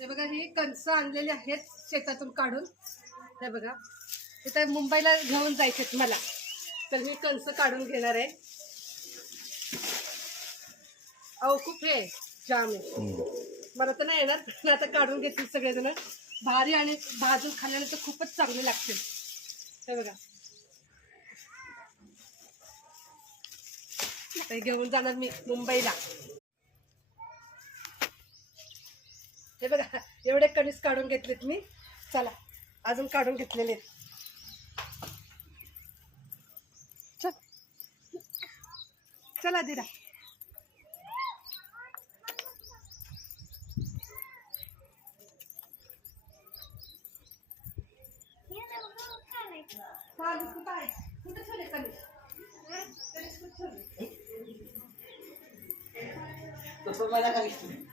हे बघा ही कणस आणलेली आहेत शेतातून काढून. हे बघा इथे मुंबईला घेऊन जायचे मला, तर मी कणस काढून घेणार आहे. अहो खूप हे जाम आहे, मला तर नाही येणार, पण आता काढून घेतील सगळेजण. भारी आणि भाजून खाल्ल्याने तर खूपच चांगले लागतील. हे बघा ते घेऊन जाणार मी मुंबईला. हे बघा एवढे कणीस काढून घेतलेत मी. चला अजून काढून घेतलेले. चला दिरा. कुठे ठेवले कणीस? तसं मला काही कणीस